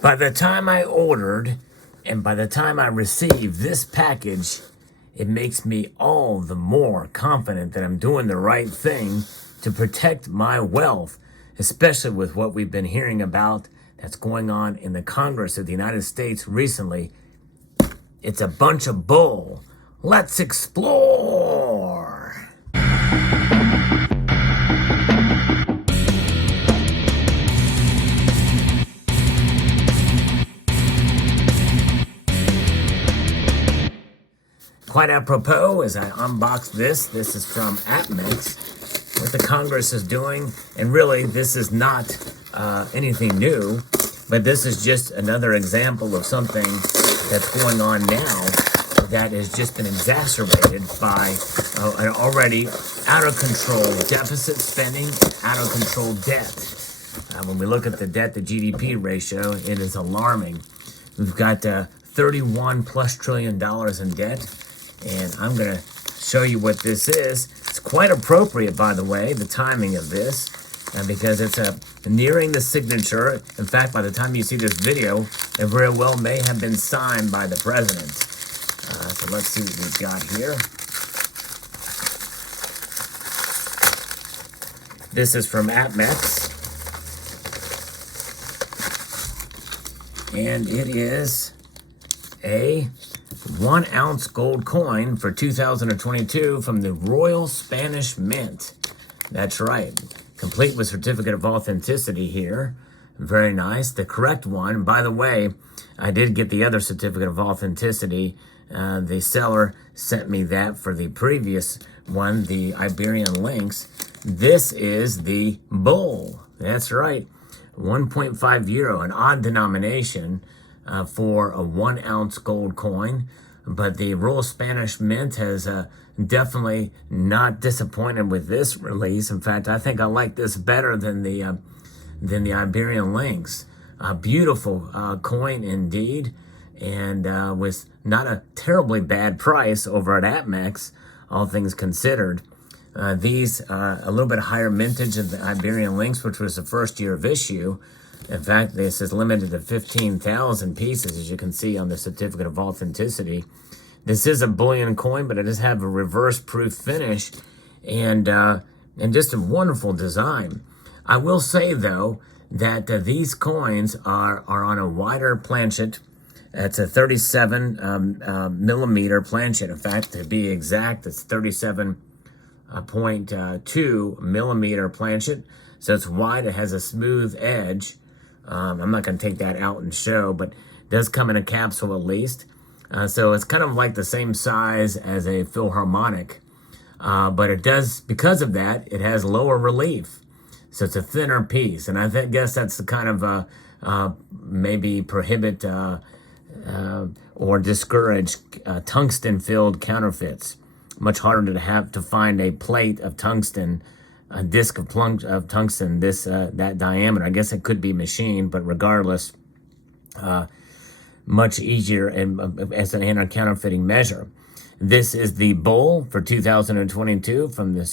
By the time I ordered and by the time I received this package, it makes me all the more confident that I'm doing the right thing to protect my wealth, especially with what we've been hearing about that's going on in the Congress of the United States recently. It's a bunch of bull. Let's explore. Quite apropos, as I unbox this is from APMEX, what the Congress is doing. And really, this is not anything new, but this is just another example of something that's going on now that has just been exacerbated by an already out of control deficit spending and out of control debt. When we look at the debt to GDP ratio, it is alarming. We've got $31+ trillion in debt. And I'm going to show you what this is. It's quite appropriate, by the way, the timing of this, because it's nearing the signature. In fact, by the time you see this video, it very well may have been signed by the president. So let's see what we've got here. This is from APMEX. And it is a 1 ounce gold coin for 2022 from the Royal Spanish Mint. That's right. Complete with certificate of authenticity here. Very nice. The correct one. By the way, I did get the other certificate of authenticity. The seller sent me that for the previous one, the Iberian Lynx. This is the bull. That's right. 1.5 euro, an odd denomination. For a 1 ounce gold coin, but the Royal Spanish Mint has definitely not disappointed with this release. In fact, I think I like this better than the Iberian Lynx. A beautiful coin indeed, and with not a terribly bad price over at APMEX, all things considered. These a little bit higher mintage of the Iberian Lynx, which was the first year of issue. In fact, this is limited to 15,000 pieces, as you can see on the certificate of authenticity. This is a bullion coin, but it does have a reverse-proof finish and just a wonderful design. I will say, though, that these coins are on a wider planchet. It's a 37 millimeter planchet. In fact, to be exact, it's 37.2 millimeter planchet. So it's wide. It has a smooth edge. I'm not going to take that out and show, but it does come in a capsule at least. So it's kind of like the same size as a Philharmonic. But it does, because of that, it has lower relief. So it's a thinner piece. And I guess that's the kind of maybe prohibit or discourage tungsten-filled counterfeits. Much harder to find a plate of tungsten, a disc of tungsten, that diameter. I guess it could be machined, but regardless, much easier and as an anti-counterfeiting measure. This is the bull for 2022 from the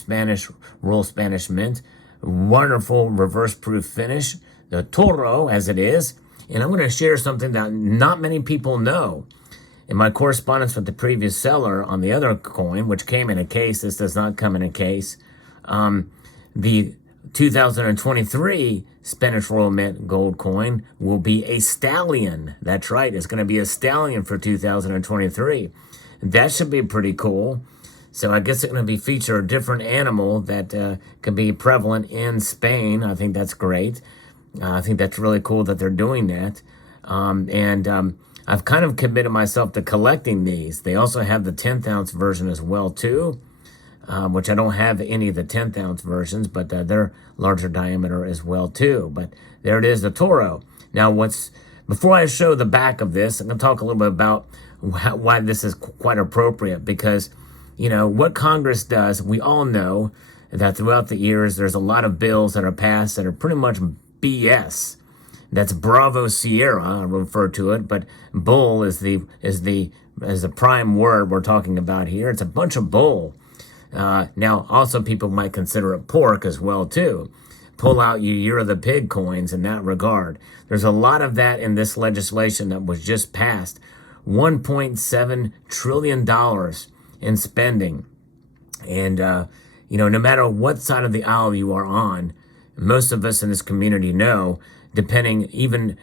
Royal Spanish Mint. Wonderful reverse-proof finish. The Toro, as it is. And I'm going to share something that not many people know. In my correspondence with the previous seller on the other coin, which came in a case, this does not come in a case, the 2023 Spanish Royal Mint gold coin will be a stallion. That's right. It's going to be a stallion for 2023. That should be pretty cool. So I guess it's going to be feature a different animal that can be prevalent in Spain. I think that's great. I think that's really cool that they're doing that. I've kind of committed myself to collecting these. They also have the 10th ounce version as well too. Which I don't have any of the 10th ounce versions, but they're larger diameter as well too. But there it is, the Toro. Now, before I show the back of this, I'm going to talk a little bit about why this is quite appropriate. Because, you know, what Congress does, we all know that throughout the years, there's a lot of bills that are passed that are pretty much BS. That's Bravo Sierra, I refer to it, but bull is the prime word we're talking about here. It's a bunch of bull. Now, also people might consider it pork as well, too. pull out your Year of the Pig coins in that regard. There's a lot of that in this legislation that was just passed. $1.7 trillion in spending. And, no matter what side of the aisle you are on, most of us in this community know, depending even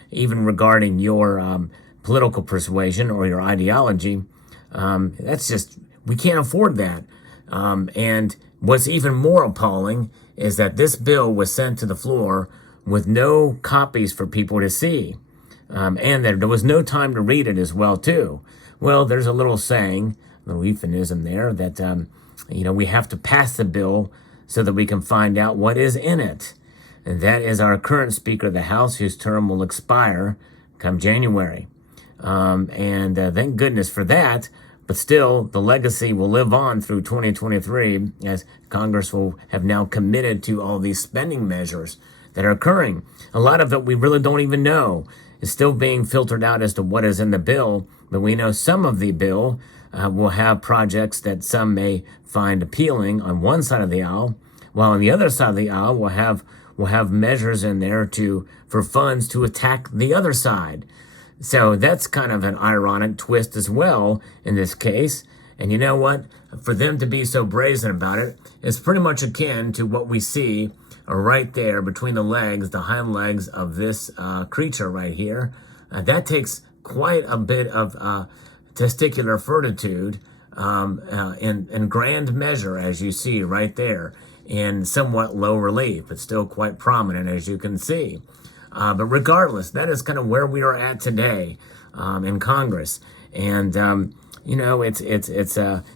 regarding your political persuasion or your ideology, that's just, we can't afford that. And what's even more appalling is that this bill was sent to the floor with no copies for people to see. And there was no time to read it as well, too. Well, there's a little saying, a little euphemism there, that, we have to pass the bill so that we can find out what is in it. And that is our current Speaker of the House, whose term will expire come January. And thank goodness for that. But still, the legacy will live on through 2023 as Congress will have now committed to all these spending measures that are occurring. A lot of it we really don't even know. It's still being filtered out as to what is in the bill, but we know some of the bill will have projects that some may find appealing on one side of the aisle, while on the other side of the aisle will have measures in there for funds to attack the other side. So that's kind of an ironic twist as well in this case. And you know what? For them to be so brazen about it, it's pretty much akin to what we see right there between the legs, the hind legs of this creature right here. That takes quite a bit of testicular fortitude in grand measure, as you see right there, in somewhat low relief, but still quite prominent, as you can see. But regardless, that is kind of where we are at today in Congress. And,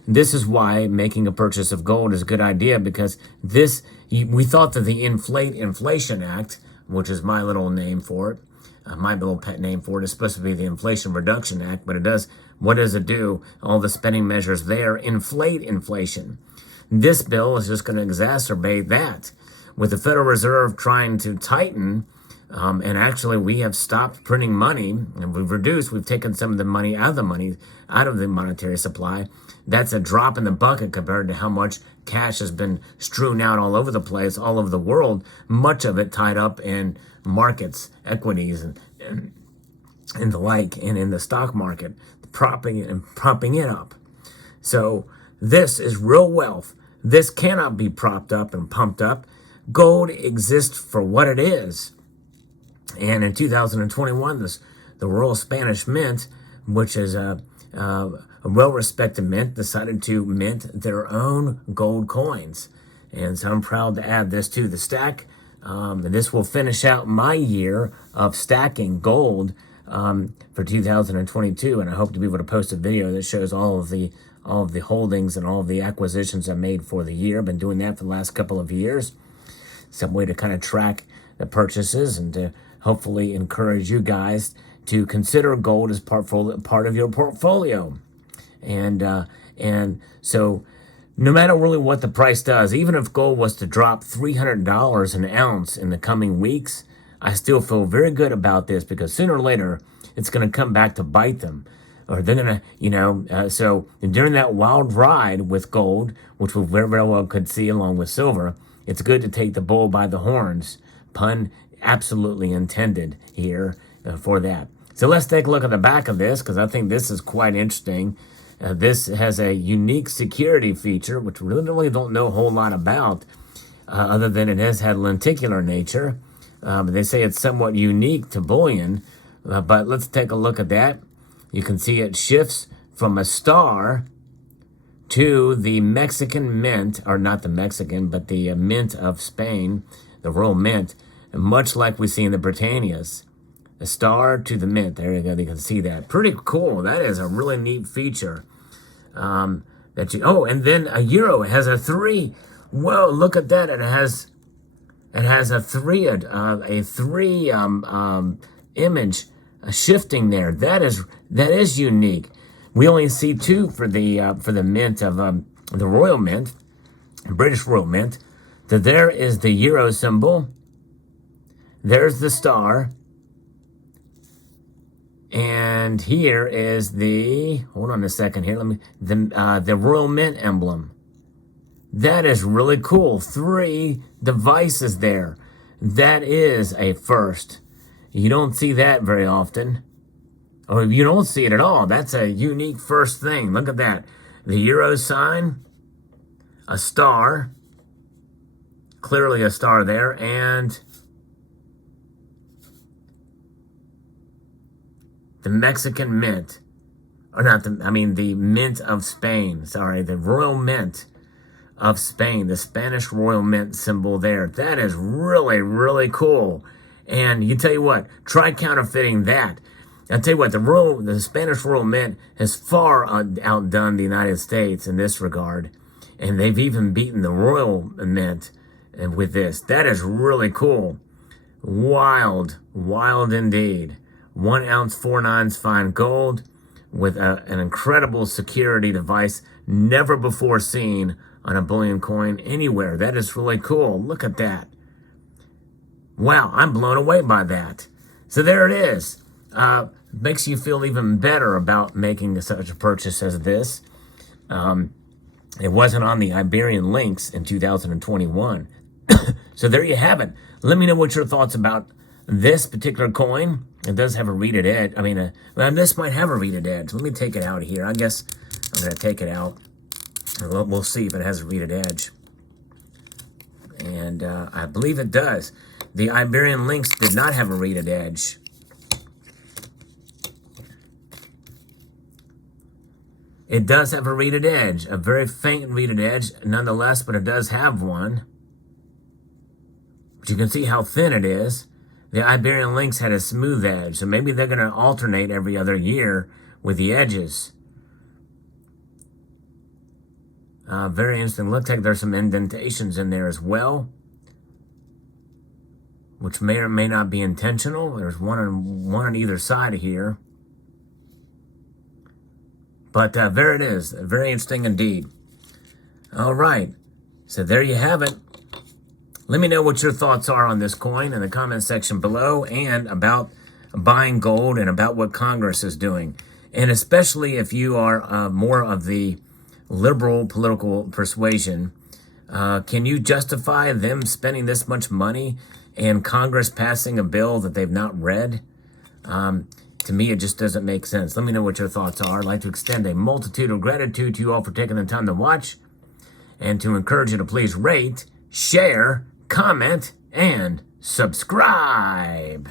this is why making a purchase of gold is a good idea, because we thought that the Inflation Act, which is my little name for it, my little pet name for it, is supposed to be the Inflation Reduction Act, but what does it do? All the spending measures there inflate inflation. This bill is just going to exacerbate that. With the Federal Reserve trying to tighten, and actually we have stopped printing money, and we've taken some of the money out of the monetary supply. That's a drop in the bucket compared to how much cash has been strewn out all over the place, all over the world, much of it tied up in markets, equities, and the like, and in the stock market, propping it up. So this is real wealth. This cannot be propped up and pumped up. Gold exists for what it is. And in 2021, the Royal Spanish Mint, which is a well-respected mint, decided to mint their own gold coins. And so I'm proud to add this to the stack. And this will finish out my year of stacking gold for 2022. And I hope to be able to post a video that shows all of the holdings and all of the acquisitions I made for the year. I've been doing that for the last couple of years. Some way to kind of track the purchases and to hopefully encourage you guys to consider gold as part of your portfolio. And so no matter really what the price does, even if gold was to drop $300 an ounce in the coming weeks, I still feel very good about this, because sooner or later it's going to come back to bite them. Or they're going to, so during that wild ride with gold, which we very, very well could see along with silver, it's good to take the bull by the horns. Pun absolutely intended here for that. So let's take a look at the back of this, because I think this is quite interesting. This has a unique security feature, which we really don't know a whole lot about, other than it has had lenticular nature. They say it's somewhat unique to bullion, but let's take a look at that. You can see it shifts from a star to the Mexican mint, or not the Mexican, but the mint of Spain, the Royal Mint, much like we see in the Britannias. The star to the mint. There you go. You can see that. Pretty cool. That is a really neat feature. And then a euro. It has a 3. Whoa, look at that. It has a 3 image shifting there. That is unique. We only see 2 for the mint of the Royal Mint, British Royal Mint. So there is the euro symbol. There's the star. And here is hold on a second here, the Royal Mint emblem. That is really cool. 3 devices there. That is a first. You don't see that very often. Or you don't see it at all. That's a unique first thing. Look at that. The Euro sign, a star, clearly a star there, and the Mexican mint. Or not the, I mean the Mint of Spain. Sorry, the Royal Mint of Spain. The Spanish Royal Mint symbol there. That is really, really cool. And you tell you what, try counterfeiting that. I'll tell you what, the Spanish Royal Mint has far outdone the United States in this regard. And they've even beaten the Royal Mint with this. That is really cool. Wild, wild indeed. 1 ounce 4/9 fine gold with an incredible security device never before seen on a bullion coin anywhere. That is really cool. Look at that. Wow, I'm blown away by that. So there it is. Makes you feel even better about making such a purchase as this. It wasn't on the Iberian Lynx in 2021. So there you have it. Let me know what your thoughts about this particular coin. It does have a reeded edge. I mean, this might have a reeded edge. Let me take it out of here. I guess I'm going to take it out. We'll see if it has a reeded edge. And I believe it does. The Iberian Lynx did not have a reeded edge. It does have a reeded edge, a very faint reeded edge nonetheless, but it does have one. But you can see how thin it is. The Iberian Lynx had a smooth edge, so maybe they're going to alternate every other year with the edges. Very interesting. Looks like there's some indentations in there as well, which may or may not be intentional. There's one on either side of here. But there it is. Very interesting indeed. All right. So there you have it. Let me know what your thoughts are on this coin in the comment section below, and about buying gold and about what Congress is doing. And especially if you are more of the liberal political persuasion, can you justify them spending this much money and Congress passing a bill that they've not read? To me, it just doesn't make sense. Let me know what your thoughts are. I'd like to extend a multitude of gratitude to you all for taking the time to watch, and to encourage you to please rate, share, comment, and subscribe.